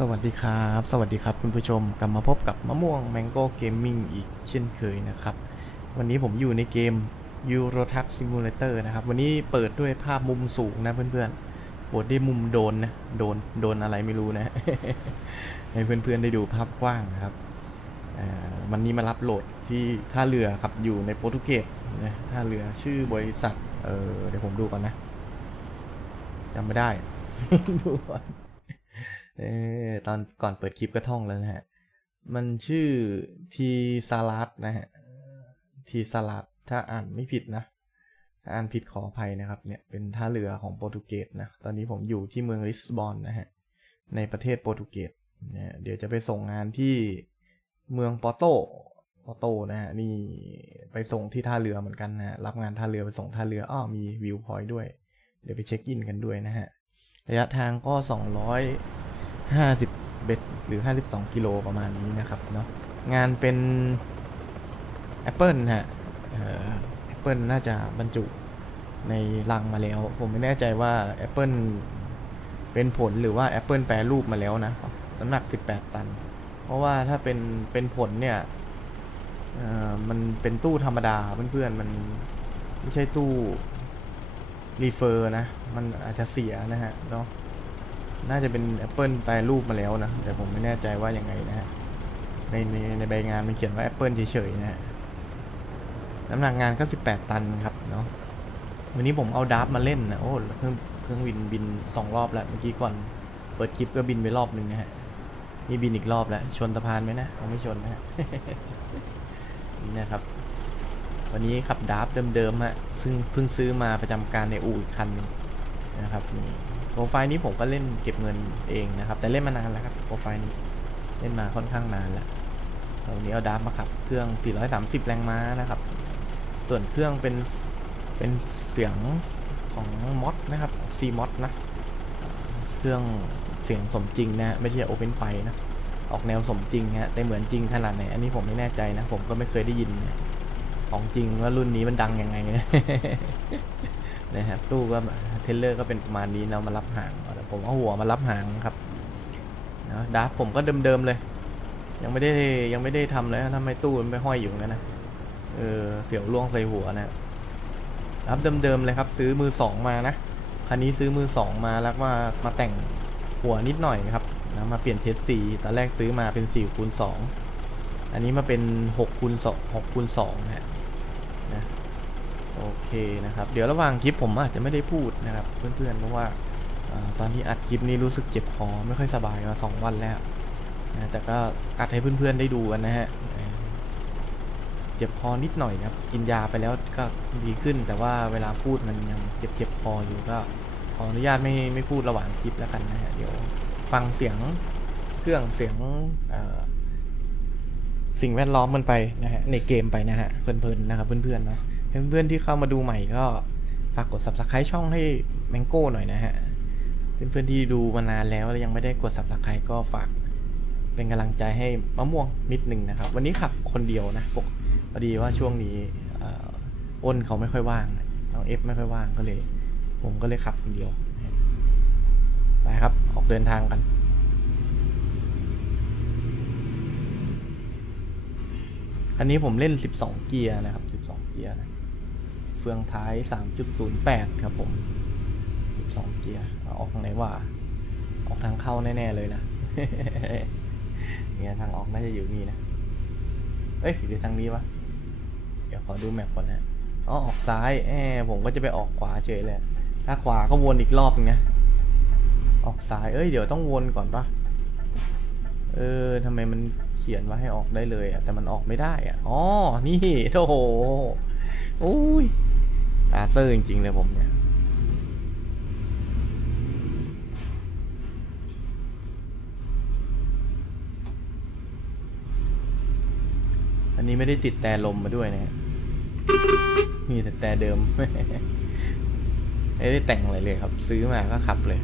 สวัสดีครับ สวัสดีครับคุณผู้ชมกลับมาพบกับมะม่วง Mango Gaming อีกเช่นเคยนะครับ วันนี้ผมอยู่ในเกม Euro Truck Simulator นะครับ วันนี้เปิดด้วยภาพมุมสูงนะเพื่อนๆโปรดได้มุมโดนนะ โดน โดนอะไรไม่รู้นะ ให้เพื่อนๆได้ดูภาพกว้างนะครับวันนี้มารับโหลดที่ท่าเรือครับ อยู่ในโปรตุเกสนะท่าเรือชื่อบริษัท เออเดี๋ยวผมดูก่อนนะจำไม่ได้ ดูก่อน เออตอนก่อนเปิดคลิปก็ท่องแล้วนะฮะ มันชื่อทีซาลัดนะฮะ ทีซาลัดถ้าอ่านไม่ผิดนะถ้าอ่านผิดขออภัยนะครับ เนี่ยเป็นท่าเรือของโปรตุเกสนะ ตอนนี้ผมอยู่ที่เมืองลิสบอนนะฮะ ในประเทศโปรตุเกสนะเดี๋ยวจะไปส่งงานที่เมืองปอโตปอโตนะฮะ นี่ไปส่งที่ท่าเรือเหมือนกันนะรับงานท่าเรือไปส่งท่าเรืออ้อมีวิวพอยต์ด้วย เดี๋ยวไปเช็คอินกันด้วยนะฮะ ระยะทางก็ 50เบสหรือ 52 กิโลประมาณนี้นะครับเนาะงานเป็น Apple ฮะเอ่อ Apple น่าจะบรรจุในลังมาแล้ว ผมไม่แน่ใจว่า Apple เป็นผลหรือว่า Apple แปรรูปมาแล้วนะน้ำหนัก 18 ตัน เพราะว่าถ้าเป็นเป็นผลเนี่ยมันเป็นตู้ธรรมดาเพื่อนๆ มันไม่ใช่ตู้รีเฟอร์นะ มันอาจจะเสียนะฮะเนาะ น่าจะเป็น Apple แปลรูปมาแล้วนะ แต่ผมไม่แน่ใจว่ายังไงนะฮะในในในใบงานมันเขียนว่า Apple เฉยๆนะฮะน้ำหนักงานก็18 ตันครับเนาะวันนี้ผมเอาดาร์ฟมาเล่นนะโอ้เครื่องเครื่องบินบินสองรอบแล้วเมื่อกี้ก่อนเปิดคลิปก็บินไปรอบหนึ่งนะฮะนี่บินอีกรอบแล้วชนสะพานไหมนะเอาไม่ชนนะฮะนี่นะครับ วันนี้ขับดาร์ฟเดิมๆฮะซึ่งเพิ่งซื้อมาประจำการในอู่อีกคันหนึง นะครับนี่โปรไฟล์นี้ผมก็เล่นเก็บเงินเองนะครับ แต่เล่นมานานแล้วครับโปรไฟล์นี้เล่นมาค่อนข้างนานแล้ววันนี้เอาดาร์มาขับเครื่อง 430 แรงม้านะครับ ส่วนเครื่องเป็นเป็นเสียงของมอดนะครับ C มอดนะเครื่องเสียงสมจริงนะไม่ใช่โอเพนไฟนะออกแนวสมจริงฮะแต่เหมือนจริงขนาดไหนอันนี้ผมไม่แน่ใจนะผมก็ไม่เคยได้ยินของจริงว่ารุ่นนี้มันดังยังไงนะนะครับตู้ก็ เทเลอร์ก็เป็นประมาณนี้เรามารับหางผมเอาหัวมารับหางครับนะดาฟผมก็เดิมๆเลย ยังไม่ได้ยังไม่ได้ทำเลยทำไมตู้มันไปห้อยอยู่นั่นนะเออเสียวล่วงใส่หัวนะรับเดิมๆเลยครับ ซื้อมือสองมานะคันนี้ซื้อมือสองมาแล้วมามาแต่งหัวนิดหน่อยครับนะมาเปลี่ยนเชสสีตอนแรกซื้อมาเป็น4คูณ2อันนี้มาเป็น6คูณ2 6คูณ2ฮะนะ โอเคนะครับ เดี๋ยวระหว่างคลิปผมอาจจะไม่ได้พูดนะครับ เพื่อนๆเพราะว่าอตอนที่อัดคลิปนี้รู้สึกเจ็บคอไม่ค่อยสบายมาสองวันแล้วนะแต่ก็อัดให้เพื่อนๆได้ดูกันนะฮะเจ็บคอนิดหน่อยนะครับ กินยาไปแล้วก็ดีขึ้น แต่ว่าเวลาพูดมันยังเจ็บเจ็บๆคออยู่ก็ขออนุญาตไม่ไม่พูดระหว่างคลิปแล้วกันนะฮะเดี๋ยวฟังเสียงเครื่องเสียงสิ่งแวดล้อมมันไปนะฮะในเกมไปนะฮะเพลินๆนะครับเพื่อนๆเนาะ เพื่อนๆที่เข้ามาดูใหม่ก็ฝากกด subscribe ช่องให้ Mango หน่อยนะฮะ เพื่อนๆที่ดูมานานแล้วแล้วยังไม่ได้กด subscribe ก็ฝากเป็นกำลังใจให้มะม่วงนิดหนึ่งนะครับ วันนี้ขับคนเดียวนะปกพอดีว่าช่วงนี้อ้นเขาไม่ค่อยว่างน้องเอฟไม่ค่อยว่างก็เลย ผมก็เลยขับคนเดียวไปครับออกเดินทางกันอันนี้ผมเล่น 12 เกียร์นะครับ 12 เกียร์นะ เฟืองท้าย 3.08 ครับผม 12 เกียร์ออกทางไหนวะออกทางเข้าแน่ ๆ เลยนะ เนี่ยทางออกน่าจะอยู่นี่นะ เอ้ยหรือทางนี้วะ เดี๋ยวขอดูแมปก่อนนะ อ๋อ ออกซ้ายแอบผมก็จะไปออกขวาเฉยเลย ถ้าขวาก็วนอีกรอบนึงนะ ออกซ้าย เอ้ย เดี๋ยวต้องวนก่อนปะเออทำไมมันเขียนว่าให้ออกได้เลยอะแต่มันออกไม่ได้อะอ๋อนี่โธ่โอ้ย ตาเซอร์จริง ๆ เลยผมเนี่ยอันนี้ไม่ได้ติดแต่ลมมาด้วยนะฮะมีแต่แต่เดิม ไม่ได้แต่งอะไรเลยครับ ซื้อมาก็ขับเลย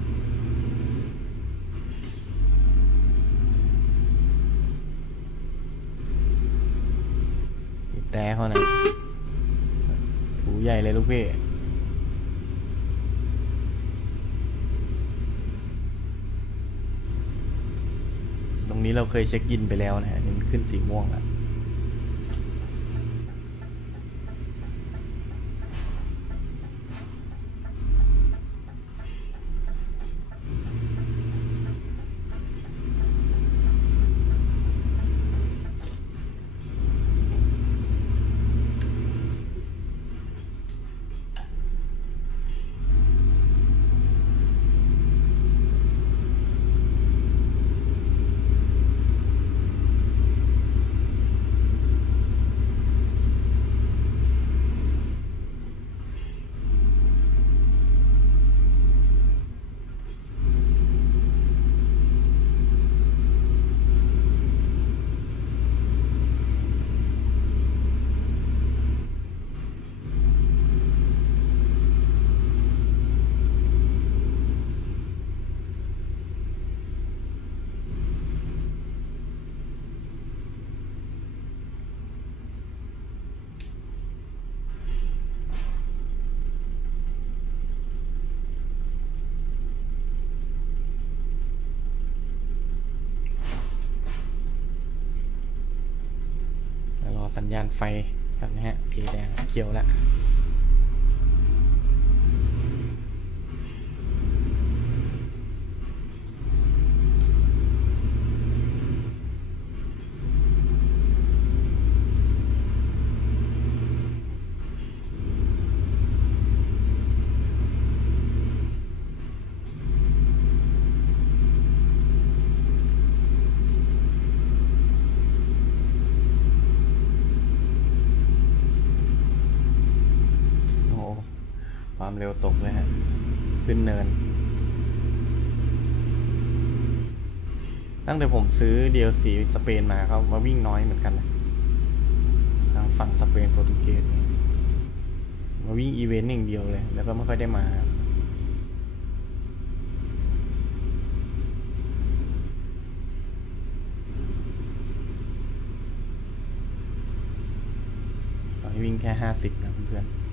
แต่เขานะ ใหญ่เลยลูกพี่ตรงนี้เราเคยเช็คอินไปแล้วนะฮะนี่มันขึ้นสีม่วงแล้ว สัญญาณไฟครับนะฮะ สีแดงเขียวแล้ว โอ้โหความเร็วตกเลยฮะ ขึ้นเนิน ตั้ง แต่ผมซื้อ DLC สเปนมาเขามาวิ่งน้อยเหมือนกันนะทางฝั่งสเปนโปรตุเกสมาวิ่งอีเวนต์อย่างเดียวเลย แล้วก็ไม่ค่อยได้มาตอนนี้วิ่งแค่ห้าสิบนะเพื่อนๆ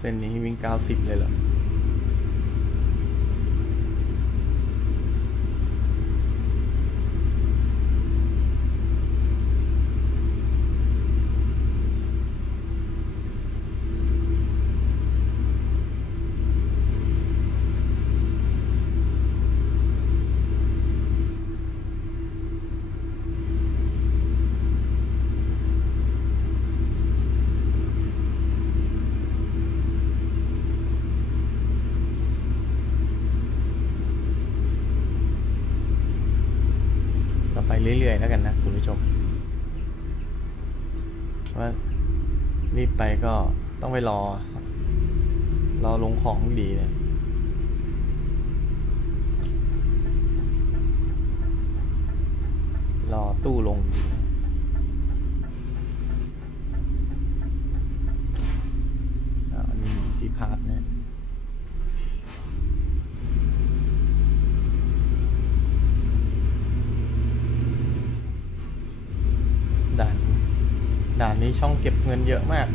เส้นนี้วิ่ง 90 เลยเหรอ ด่านนี้ช่องเก็บเงินเยอะมาก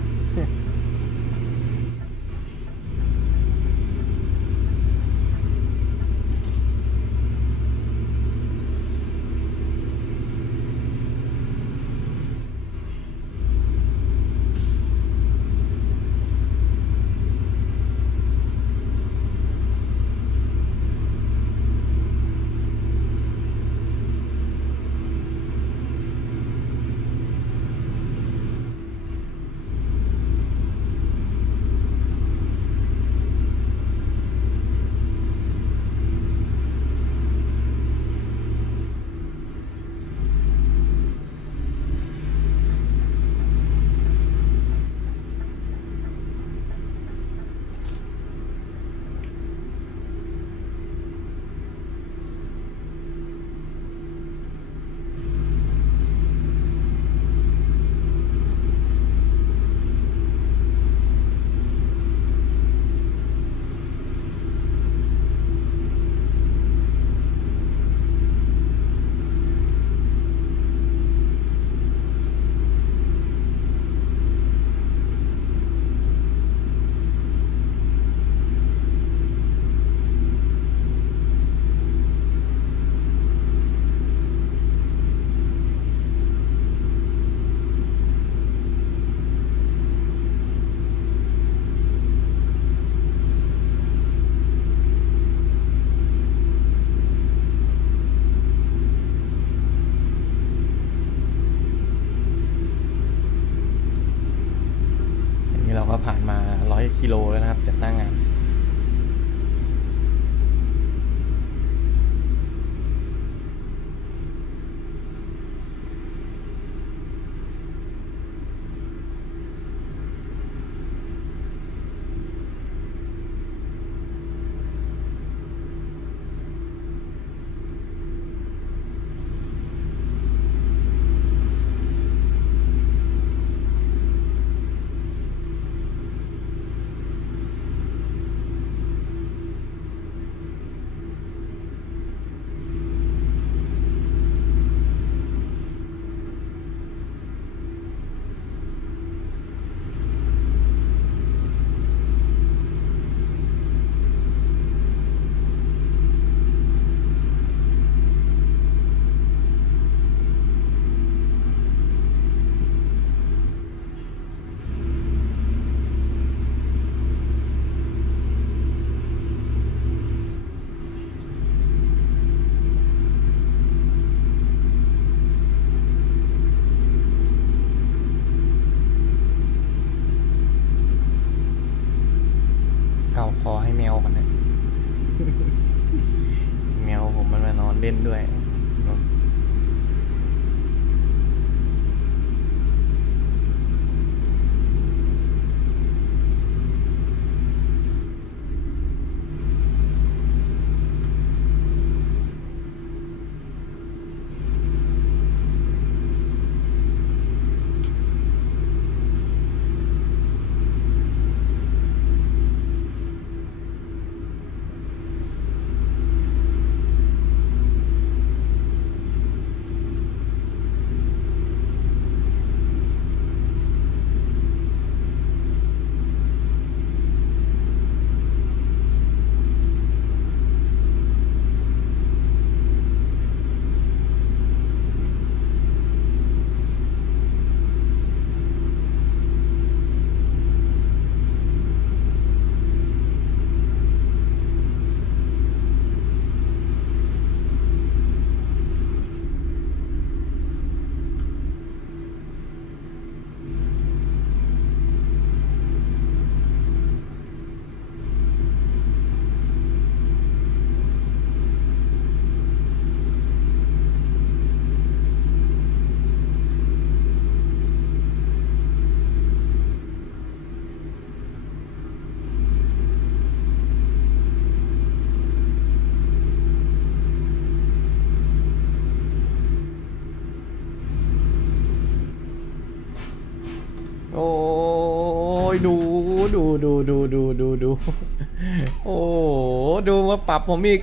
ผมอีก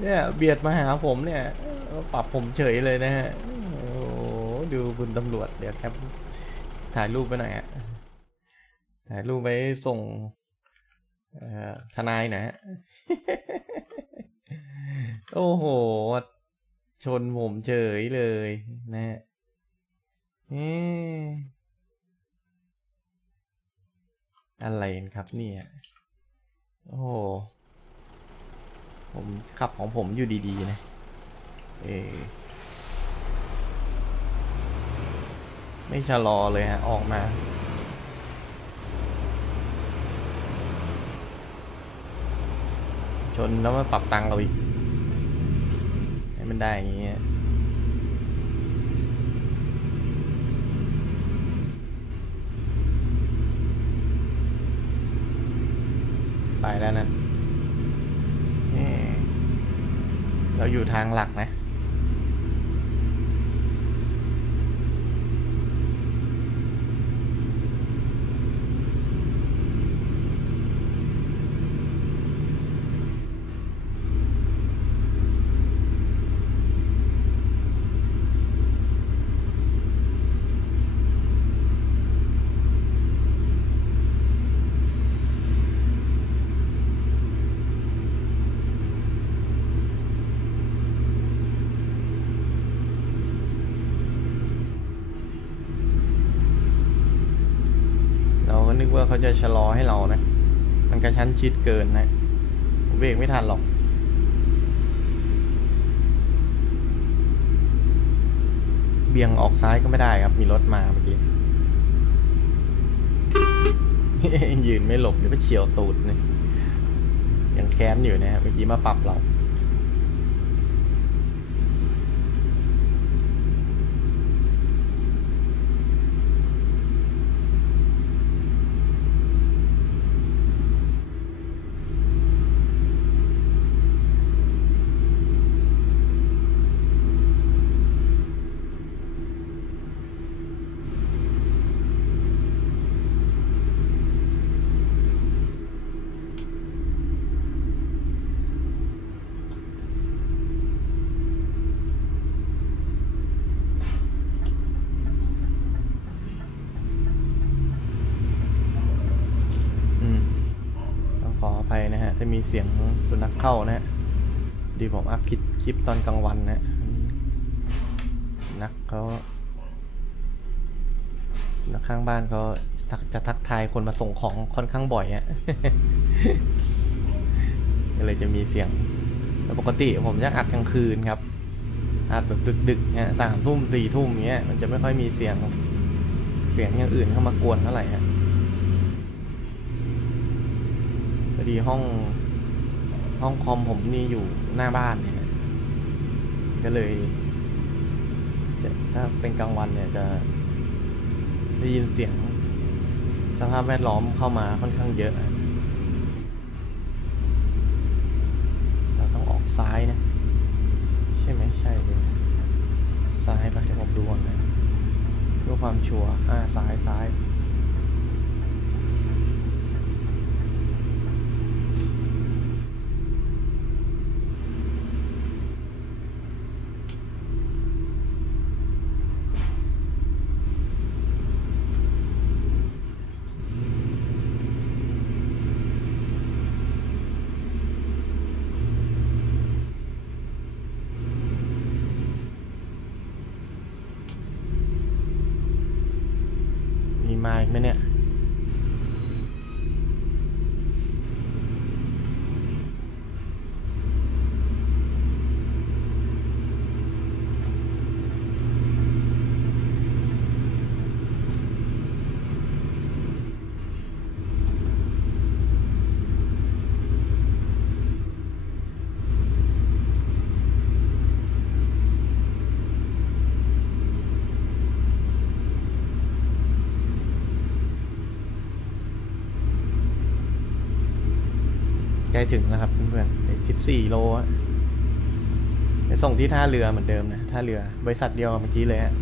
เนี่ยเบียดมาหาผมเนี่ย ปรับผมเฉยเลยนะฮะ โอ้ดูคุณตำรวจเดี๋ยวแคปถ่ายรูปไปหน่อยฮะ ถ่ายรูปไปส่งทนายหน่อยฮะ โอ้โห ชนผมเฉยเลยนะฮะ อะไรครับเนี่ยโอ้โหผมขับของผมอยู่ดีๆนะเออไม่ชะลอเลยฮะ ออกมา ชนแล้วมาปรับตังค์เราอีก ให้มันได้อย่างเงี้ย ไปแล้วนะ เราอยู่ทางหลักนะ เขาจะชะลอให้เรานะ มันกระชั้นชิดเกินนะเบรกไม่ทันหรอกเบี่ยงออกซ้ายก็ไม่ได้ครับ มีรถมาเมื่อกี้ยืนไม่หลบเดี๋ยวไปเฉียวตูดเนี่ยยังแค้นอยู่นะฮะเมื่อกี้มาปรับเรา อืมต้องขออภัยนะฮะ ถ้ามี เสียงสุนัขเข้านะฮะดีผมอัพคลิปคลิปตอนกลางวันนะนัขเขานัขข้างบ้านเขาจะทักทายคนมาส่งของค่อนข้างบ่อยฮะก็เลยจะมีเสียงแต่ปกติผมจะอัดกลางคืนครับอัดแบบดึกๆเนี่ยสามทุ่มสี่ทุ่มเงี้ยมันจะไม่ค่อยมีเสียงเสียงอย่างอื่นเข้ามากวนเท่าไหร่ฮะพอดีห้อง ห้องคอมผมนี่อยู่หน้าบ้านเนี่ยก็เลยจะถ้าเป็นกลางวันเนี่ยจะได้ยินเสียง สภาพแวดล้อมเข้ามาค่อนข้างเยอะ เราต้องออกซ้ายนะ ใช่ไหมใช่เลยซ้ายปะเดี๋ยวผมดูก่อนนะเพื่อความชัวร์อ่าซ้ายซ้าย มีมา อีกไหมเนี่ย ถึงแล้วครับเพื่อนๆอีกสิบสี่โลอะส่งที่ท่าเรือเหมือนเดิมนะท่าเรือบริษัทเดียวเมื่อกี้เลยฮะ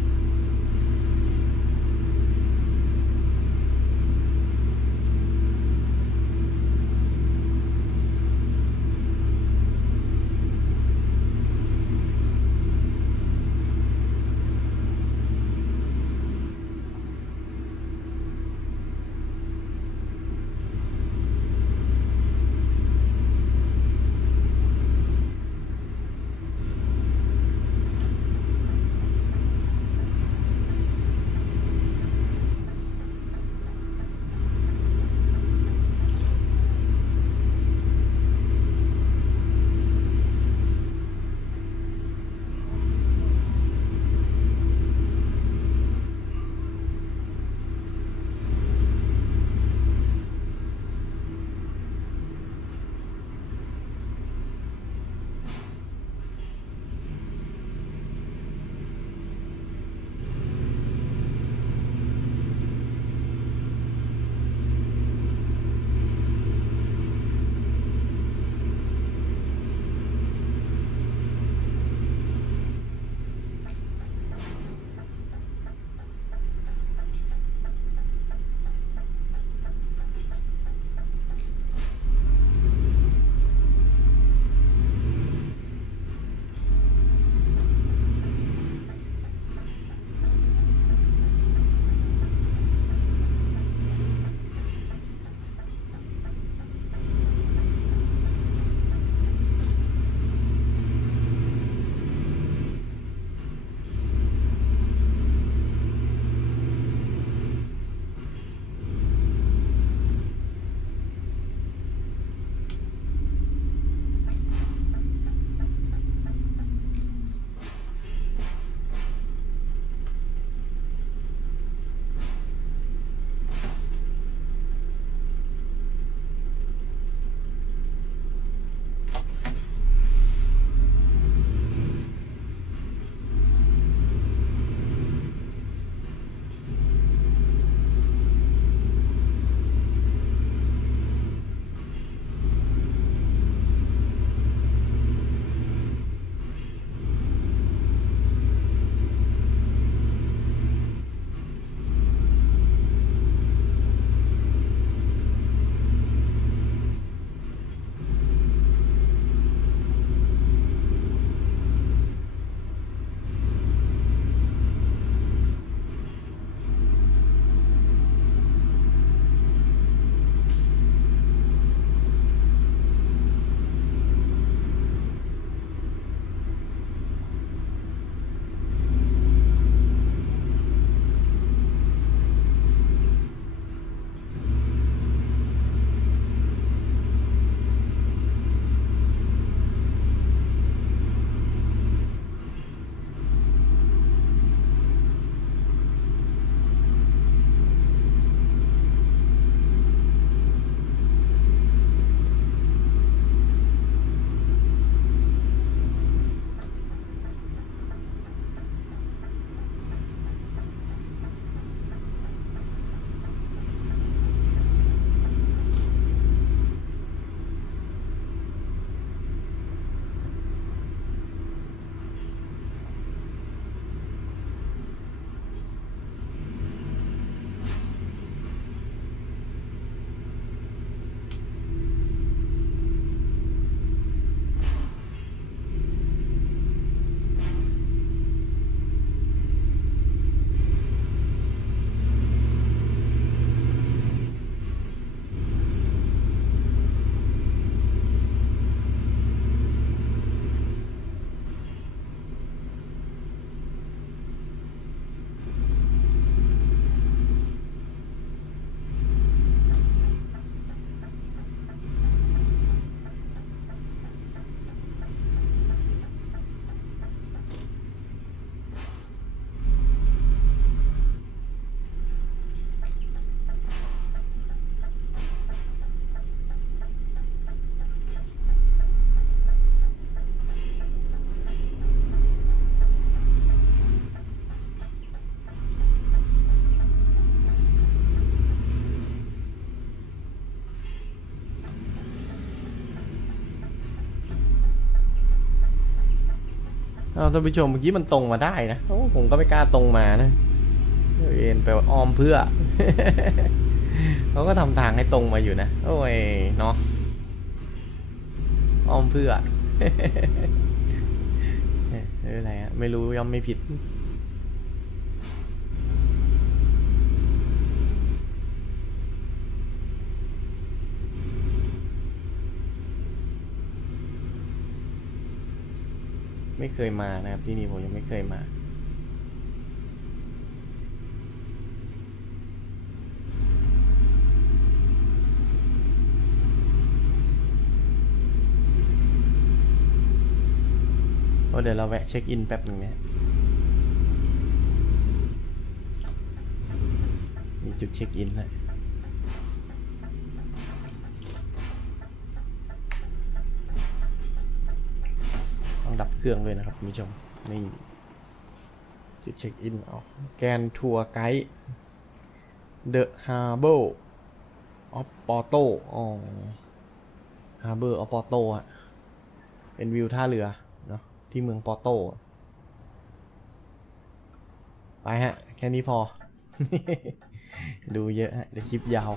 เอาท่านผู้ชมเมื่อกี้มันตรงมาได้นะโอ้ผมก็ไม่กล้าตรงมานะเอ็นไปอ้อมเพื่อเขาก็ทำทางให้ตรงมาอยู่นะ โอ้ยเนาะอ้อมเพื่อเอออะไรฮะไม่รู้ย่อมไม่ผิด เคยมานะครับ ที่นี่ผมยังไม่เคยมาโอ้เดี๋ยวเราแวะเช็คอินแป๊บหนึ่งนะมีจุดเช็คอินแล้ว เครื่องเลยนะครับคุณผู้ชมนี่จุดเช็คอินออกแกนทัวร์ไกด์ The Harbor of Porto อ๋อ Harbor of Porto อะเป็นวิวท่าเรือเนาะที่เมืองปอโตไปฮะ แค่นี้พอ ดูเยอะฮะเดี๋ยวคลิปยาว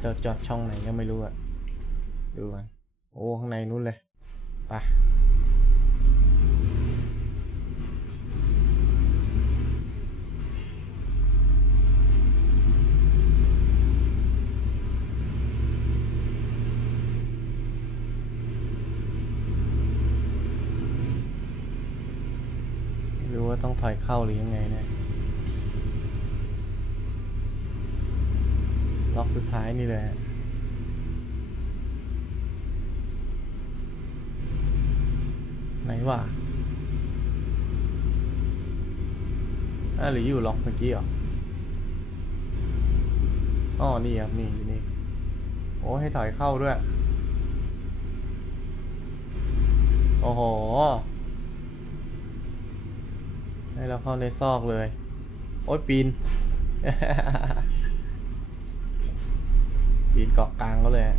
นี่จะจอดช่องไหนก็ไม่รู้อะดูกันโอ้ข้างในนู้นเลยไปรู้ว่าต้องถอยเข้าหรือยังไงเนะ ล็อกสุดท้ายนี่เลยฮะไหนวะอะหรืออยู่ล็อกเมื่อกี้เหรออ๋อนี่ครับนี่อยู่นี่โอ้ให้ถอยเข้าด้วย โอ้โห ให้เราเข้าในซอกเลย โอ้ยปีน ปีนเกาะกลางก็เลยอะ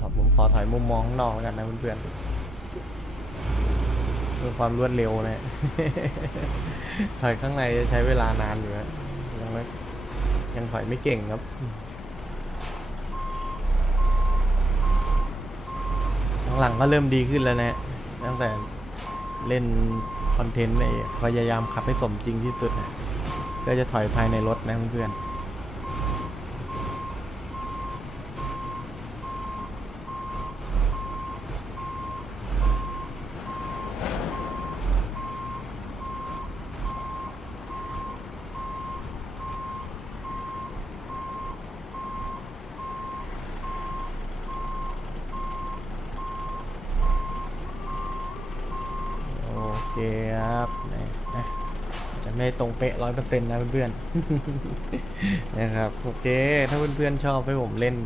ครับผมขอถอยมุมมองข้างนอกแล้วกันนะเพื่อนๆเพื่อความรวดเร็วนะถอยข้างในจะใช้เวลานานอยู่นะยังไม่ยังถอยไม่เก่งครับหลังก็เริ่มดีขึ้นแล้วนะตั้งแต่เล่นคอนเทนต์ในพยายามขับให้สมจริงที่สุดนะก็จะถอยภายในรถนะเพื่อนๆ โอเค ครับนะนะจะไม่ตรงเป๊ะร้อยเปอร์เซ็นต์นะเพื่อนๆนะครับโอเค ถ้าเพื่อนๆชอบให้ผมเล่น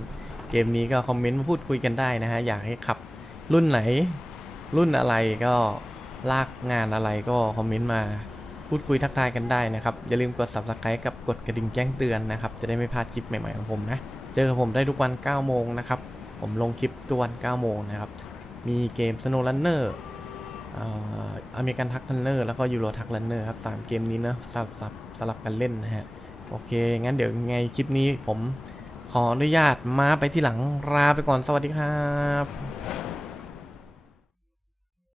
เกมนี้ก็คอมเมนต์มาพูดคุยกันได้นะฮะอยากให้ขับรุ่นไหน รุ่นอะไรก็ลากงานอะไรก็คอมเมนต์มาพูดคุยทักทายกันได้นะครับ อย่าลืมกด subscribe กับกดกระดิ่งแจ้งเตือนนะครับ จะได้ไม่พลาดคลิปใหม่ๆของผมนะ เจอกับผมได้ทุกวัน 9 โมงนะครับ ผมลงคลิปทุกวัน 9 โมงนะครับ มีเกม Snow Runner อเมริกันทักรันเนอร์แล้วก็ยูโรทักรันเนอร์ครับสามเกมนี้นะสลับสลับสลับกันเล่นนะฮะ โอเค งั้นเดี๋ยวไงคลิปนี้ผมขออนุญาตมาไปที่หลังลาไปก่อนสวัสดีครับ